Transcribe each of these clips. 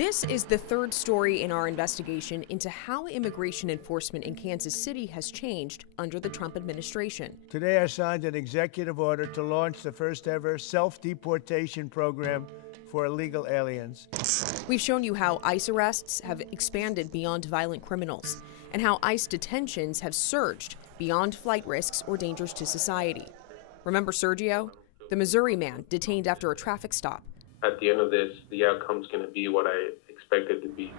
This is the third story in our investigation into how immigration enforcement in Kansas City has changed under the Trump administration. Today I signed an executive order to launch the first ever self-deportation program for illegal aliens. We've shown you how ICE arrests have expanded beyond violent criminals, and how ICE detentions have surged beyond flight risks or dangers to society. Remember Sergio, the Missouri man detained after a traffic stop? At the end of this, the outcome's going to be what I expected to be.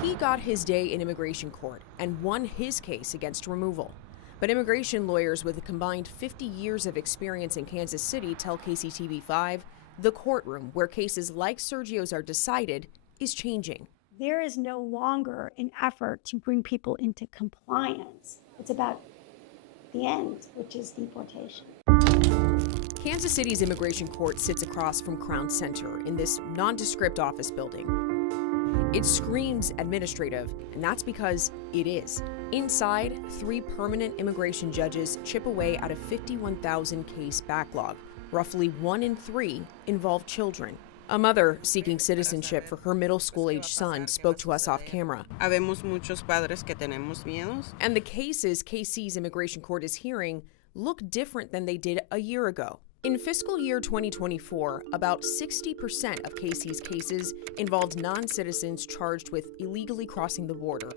He got his day in immigration court and won his case against removal. But immigration lawyers with a combined 50 years of experience in Kansas City tell KCTV5 the courtroom where cases like Sergio's are decided is changing. There is no longer an effort to bring people into compliance. It's about the end, which is deportation. Kansas City's immigration court sits across from Crown Center in this nondescript office building. It screams administrative, and that's because it is. Inside, 3 permanent immigration judges chip away at a 51,000 case backlog. Roughly 1 in 3 involve children. A mother seeking citizenship for her middle school-aged son spoke to us off camera. Habemos muchos padres que tenemos miedos. And the cases KC's immigration court is hearing look different than they did a year ago. In fiscal year 2024, about 60% of KC's cases involved non-citizens charged with illegally crossing the border.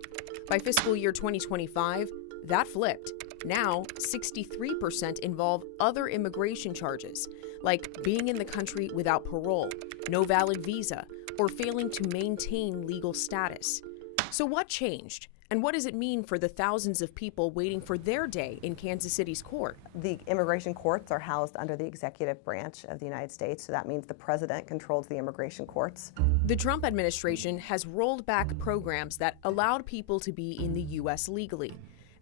By fiscal year 2025, that flipped. Now, 63% involve other immigration charges, like being in the country without parole, no valid visa, or failing to maintain legal status. So what changed? And what does it mean for the thousands of people waiting for their day in Kansas City's court? The immigration courts are housed under the executive branch of the United States, so that means the president controls the immigration courts. The Trump administration has rolled back programs that allowed people to be in the U.S. legally.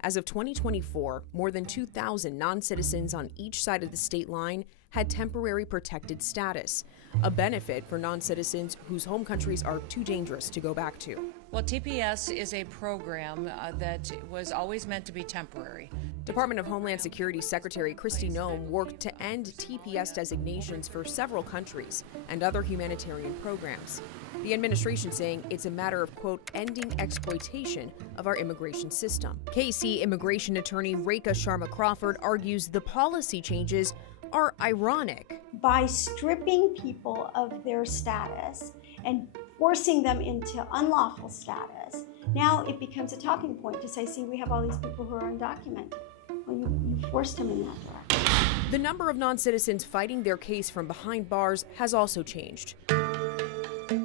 As of 2024, more than 2,000 non-citizens on each side of the state line had temporary protected status, a benefit for non-citizens whose home countries are too dangerous to go back to. Well, TPS is a program that was always meant to be temporary. Department of Homeland Security Secretary Kristi Noem worked to end TPS designations for several countries and other humanitarian programs. The administration saying it's a matter of, quote, ending exploitation of our immigration system. KC immigration attorney Rekha Sharma Crawford argues the policy changes are ironic. By stripping people of their status and forcing them into unlawful status, now it becomes a talking point to say, see, we have all these people who are undocumented. Well, you forced them in that direction. The number of non-citizens fighting their case from behind bars has also changed.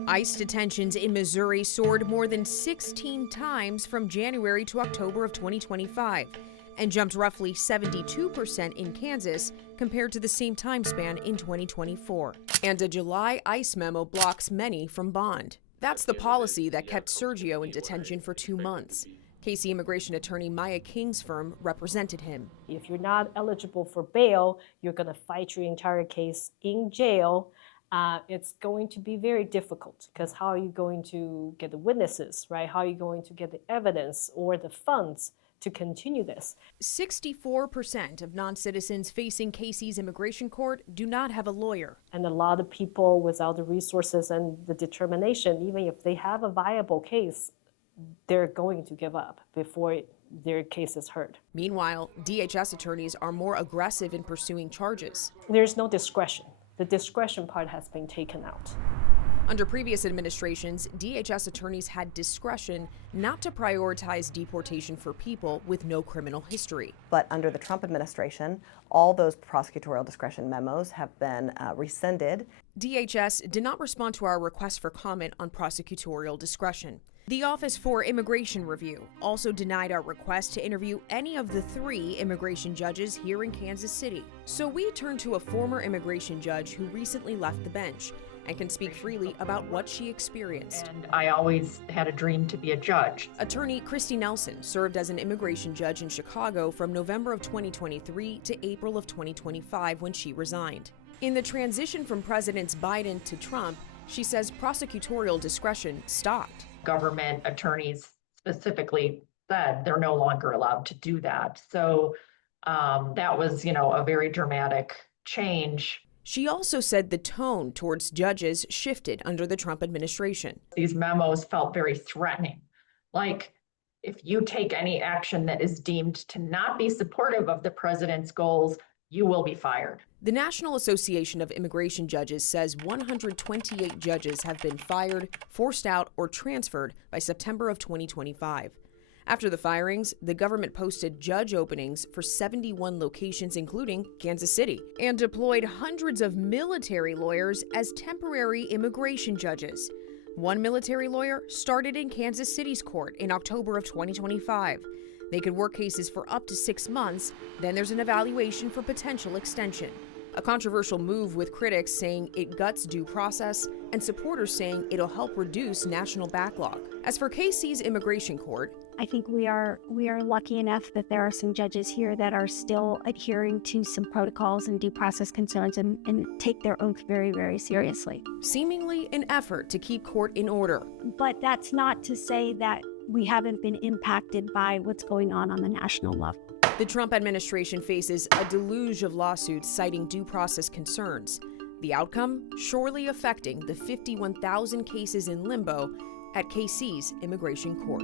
ICE detentions in Missouri soared more than 16 times from January to October of 2025 and jumped roughly 72% in Kansas compared to the same time span in 2024. And a July ICE memo blocks many from bond. That's the policy that kept Sergio in detention for 2 months. KC immigration attorney Maya King's firm represented him. If you're not eligible for bail, you're going to fight your entire case in jail. It's going to be very difficult because how are you going to get the witnesses, right? How are you going to get the evidence or the funds to continue this? 64% of non-citizens facing KC's immigration court do not have a lawyer. And a lot of people without the resources and the determination, even if they have a viable case, they're going to give up before their case is heard. Meanwhile, DHS attorneys are more aggressive in pursuing charges. There's no discretion. The discretion part has been taken out. Under previous administrations, DHS attorneys had discretion not to prioritize deportation for people with no criminal history. But under the Trump administration, all those prosecutorial discretion memos have been rescinded. DHS did not respond to our request for comment on prosecutorial discretion. The Office for Immigration Review also denied our request to interview any of the 3 immigration judges here in Kansas City. So we turned to a former immigration judge who recently left the bench and can speak freely about what she experienced. And I always had a dream to be a judge. Attorney Christy Nelson served as an immigration judge in Chicago from November of 2023 to April of 2025 when she resigned. In the transition from Presidents Biden to Trump, she says prosecutorial discretion stopped. Government attorneys specifically said they're no longer allowed to do that. So that was, a very dramatic change. She also said the tone towards judges shifted under the Trump administration. These memos felt very threatening. Like, if you take any action that is deemed to not be supportive of the president's goals, you will be fired. The National Association of Immigration Judges says 128 judges have been fired, forced out, or transferred by September of 2025. After the firings, the government posted judge openings for 71 locations, including Kansas City, and deployed hundreds of military lawyers as temporary immigration judges. One military lawyer started in Kansas City's court in October of 2025. They could work cases for up to 6 months, then there's an evaluation for potential extension. A controversial move with critics saying it guts due process and supporters saying it'll help reduce national backlog. As for KC's immigration court, I think we are lucky enough that there are some judges here that are still adhering to some protocols and due process concerns and take their oath very, very seriously. Seemingly an effort to keep court in order. But that's not to say that we haven't been impacted by what's going on the national level. The Trump administration faces a deluge of lawsuits citing due process concerns. The outcome surely affecting the 51,000 cases in limbo at KC's immigration court.